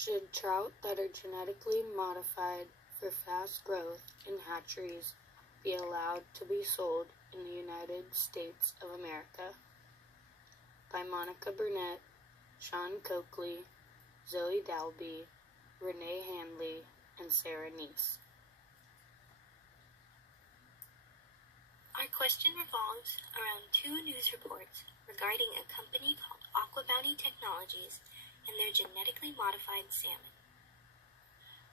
Should trout that are genetically modified for fast growth in hatcheries be allowed to be sold in the United States of America? By Monica Burnett, Sean Coakley, Zoie Dalby, Renne Handley, and Sara Nece. Our question revolves around two news reports regarding a company called AquaBounty Technologies and their genetically modified salmon.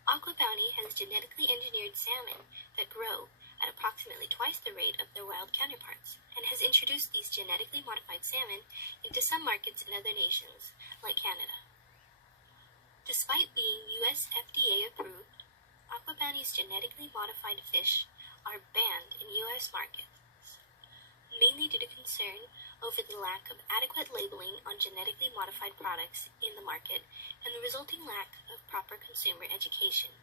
AquaBounty has genetically engineered salmon that grow at approximately twice the rate of their wild counterparts, and has introduced these genetically modified salmon into some markets in other nations, like Canada. Despite being US FDA approved, AquaBounty's genetically modified fish are banned in US markets, mainly due to concern over the lack of adequate labeling on genetically modified products in the market and the resulting lack of proper consumer education.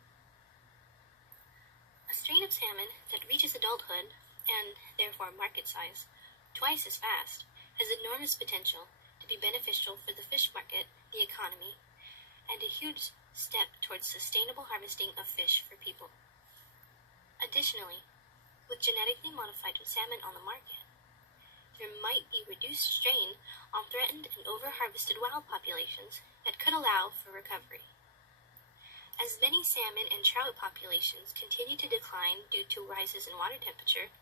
A strain of salmon that reaches adulthood, and therefore market size, twice as fast, has enormous potential to be beneficial for the fish market, the economy, and a huge step towards sustainable harvesting of fish for people. Additionally, with genetically modified salmon on the market, there might be reduced strain on threatened and over-harvested wild populations that could allow for recovery. As many salmon and trout populations continue to decline due to rises in water temperature,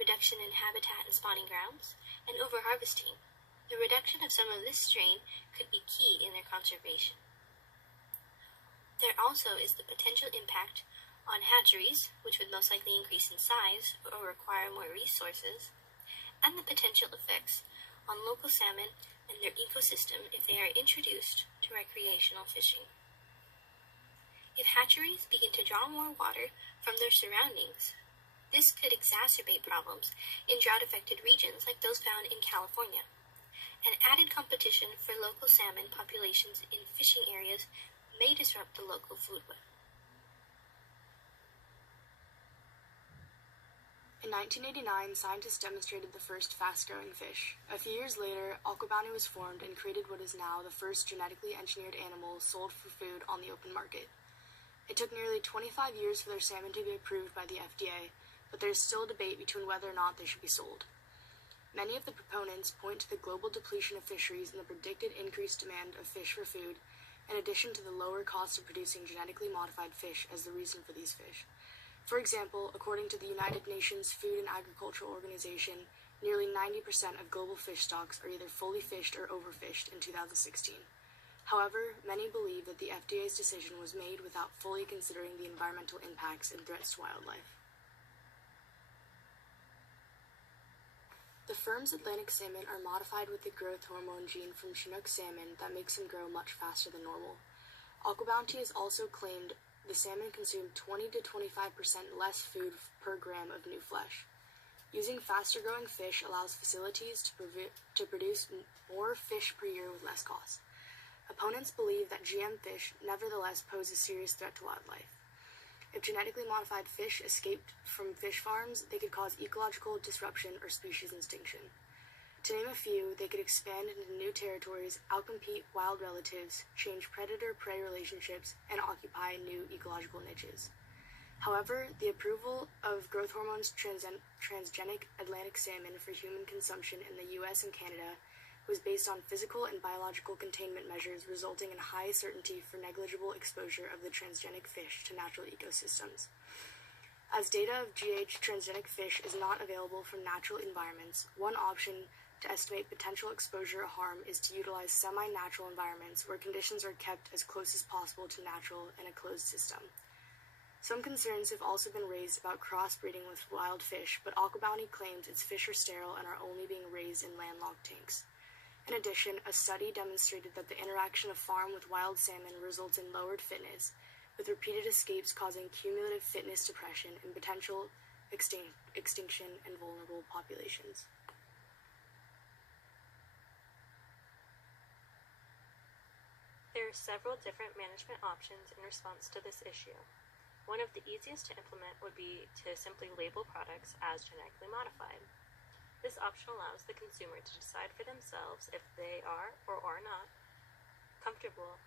reduction in habitat and spawning grounds, and over-harvesting, the reduction of some of this strain could be key in their conservation. There also is the potential impact on hatcheries, which would most likely increase in size or require more resources, and the potential effects on local salmon and their ecosystem if they are introduced to recreational fishing. If hatcheries begin to draw more water from their surroundings, this could exacerbate problems in drought-affected regions like those found in California, and added competition for local salmon populations in fishing areas may disrupt the local food web. In 1989, scientists demonstrated the first fast-growing fish. A few years later, AquaBounty was formed and created what is now the first genetically engineered animal sold for food on the open market. It took nearly 25 years for their salmon to be approved by the FDA, but there is still a debate between whether or not they should be sold. Many of the proponents point to the global depletion of fisheries and the predicted increased demand of fish for food, in addition to the lower cost of producing genetically modified fish as the reason for these fish. For example, according to the United Nations Food and Agricultural Organization, nearly 90% of global fish stocks are either fully fished or overfished in 2016. However, many believe that the FDA's decision was made without fully considering the environmental impacts and threats to wildlife. The firm's Atlantic salmon are modified with the growth hormone gene from Chinook salmon that makes them grow much faster than normal. AquaBounty has also claimed the salmon consume 20 to 25% less food per gram of new flesh. Using faster-growing fish allows facilities to produce more fish per year with less cost. Opponents believe that GM fish nevertheless pose a serious threat to wildlife. If genetically modified fish escaped from fish farms, they could cause ecological disruption or species extinction. To name a few, they could expand into new territories, outcompete wild relatives, change predator-prey relationships, and occupy new ecological niches. However, the approval of growth hormones transgenic Atlantic salmon for human consumption in the US and Canada was based on physical and biological containment measures resulting in high certainty for negligible exposure of the transgenic fish to natural ecosystems. As data of GH transgenic fish is not available from natural environments, one option to estimate potential exposure or harm is to utilize semi-natural environments where conditions are kept as close as possible to natural in a closed system. Some concerns have also been raised about crossbreeding with wild fish, but AquaBounty claims its fish are sterile and are only being raised in landlocked tanks. In addition, a study demonstrated that the interaction of farm with wild salmon results in lowered fitness, with repeated escapes causing cumulative fitness depression and potential extinction in vulnerable populations. There are several different management options in response to this issue. One of the easiest to implement would be to simply label products as genetically modified. This option allows the consumer to decide for themselves if they are or are not comfortable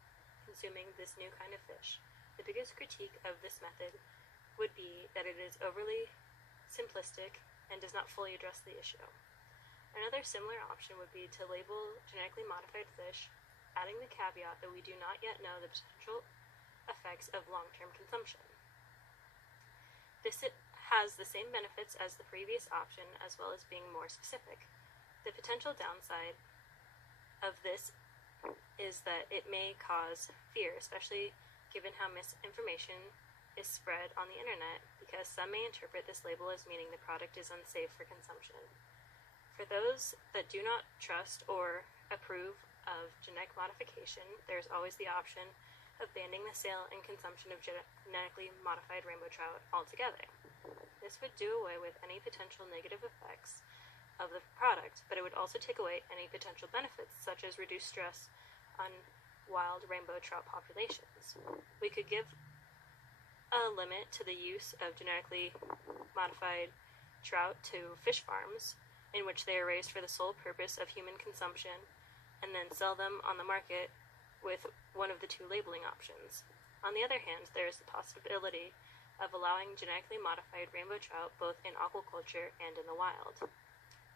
consuming this new kind of fish. The biggest critique of this method would be that it is overly simplistic and does not fully address the issue. Another similar option would be to label genetically modified fish, adding the caveat that we do not yet know the potential effects of long-term consumption. This has the same benefits as the previous option, as well as being more specific. The potential downside of this is that it may cause fear, especially given how misinformation is spread on the internet, because some may interpret this label as meaning the product is unsafe for consumption. For those that do not trust or approve of genetic modification, there's always the option of banning the sale and consumption of genetically modified rainbow trout altogether. This would do away with any potential negative effects of the product, but it would also take away any potential benefits, such as reduced stress on wild rainbow trout populations. We could give a limit to the use of genetically modified trout to fish farms, in which they are raised for the sole purpose of human consumption, and then sell them on the market with one of the two labeling options. On the other hand, there is the possibility of allowing genetically modified rainbow trout both in aquaculture and in the wild.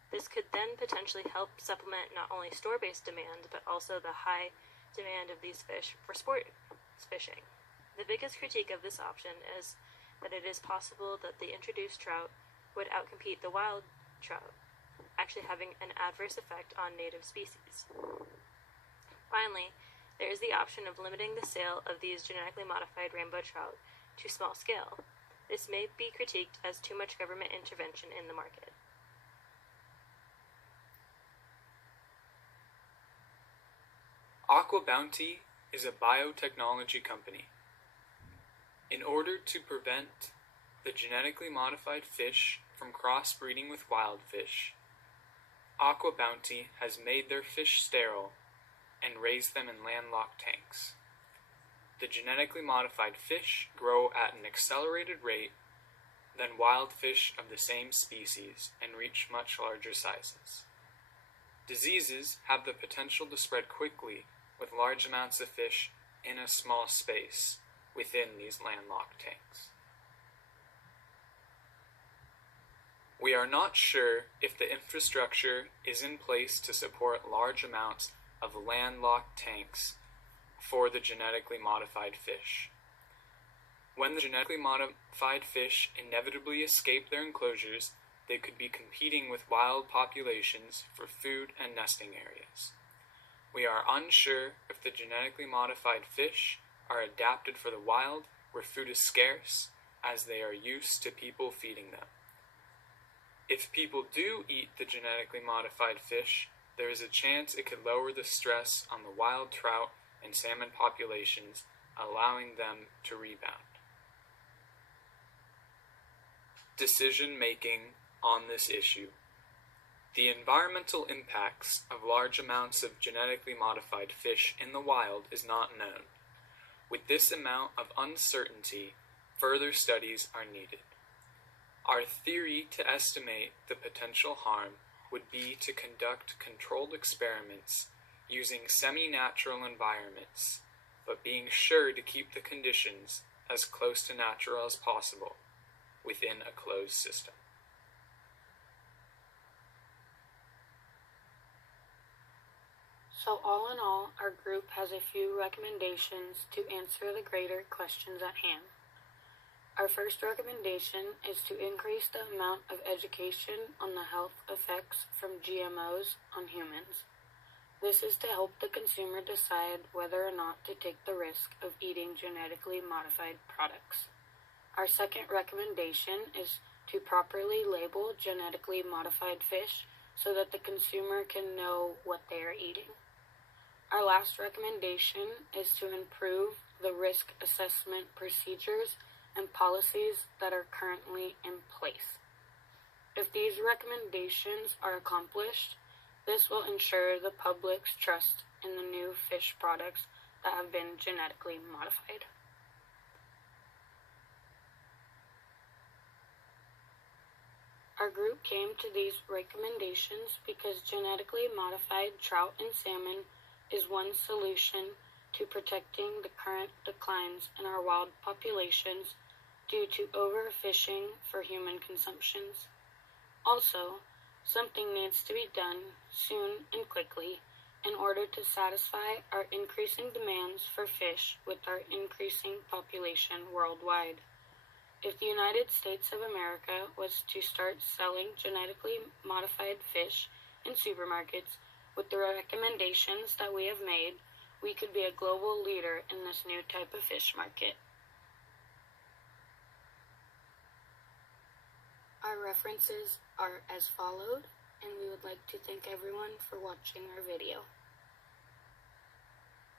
This could then potentially help supplement not only store-based demand, but also the high demand of these fish for sport fishing. The biggest critique of this option is that it is possible that the introduced trout would outcompete the wild trout, actually having an adverse effect on native species. Finally, there is the option of limiting the sale of these genetically modified rainbow trout to small scale. This may be critiqued as too much government intervention in the market. Aqua Bounty is a biotechnology company. In order to prevent the genetically modified fish from crossbreeding with wild fish, Aqua Bounty has made their fish sterile and raised them in landlocked tanks. The genetically modified fish grow at an accelerated rate than wild fish of the same species and reach much larger sizes. Diseases have the potential to spread quickly with large amounts of fish in a small space within these landlocked tanks. We are not sure if the infrastructure is in place to support large amounts of landlocked tanks for the genetically modified fish. When the genetically modified fish inevitably escape their enclosures, they could be competing with wild populations for food and nesting areas. We are unsure if the genetically modified fish are adapted for the wild, where food is scarce, as they are used to people feeding them. If people do eat the genetically modified fish, there is a chance it could lower the stress on the wild trout and salmon populations, allowing them to rebound. Decision making on this issue. The environmental impacts of large amounts of genetically modified fish in the wild is not known. With this amount of uncertainty, further studies are needed. Our theory to estimate the potential harm would be to conduct controlled experiments using semi-natural environments, but being sure to keep the conditions as close to natural as possible within a closed system. So all in all, our group has a few recommendations to answer the greater questions at hand. Our first recommendation is to increase the amount of education on the health effects from GMOs on humans. This is to help the consumer decide whether or not to take the risk of eating genetically modified products. Our second recommendation is to properly label genetically modified fish so that the consumer can know what they are eating. Our last recommendation is to improve the risk assessment procedures and policies that are currently in place. If these recommendations are accomplished, this will ensure the public's trust in the new fish products that have been genetically modified. Our group came to these recommendations because genetically modified trout and salmon is one solution to protecting the current declines in our wild populations due to overfishing for human consumptions. Also, something needs to be done soon and quickly in order to satisfy our increasing demands for fish with our increasing population worldwide. If the United States of America was to start selling genetically modified fish in supermarkets with the recommendations that we have made, we could be a global leader in this new type of fish market. Our references are as followed, and we would like to thank everyone for watching our video.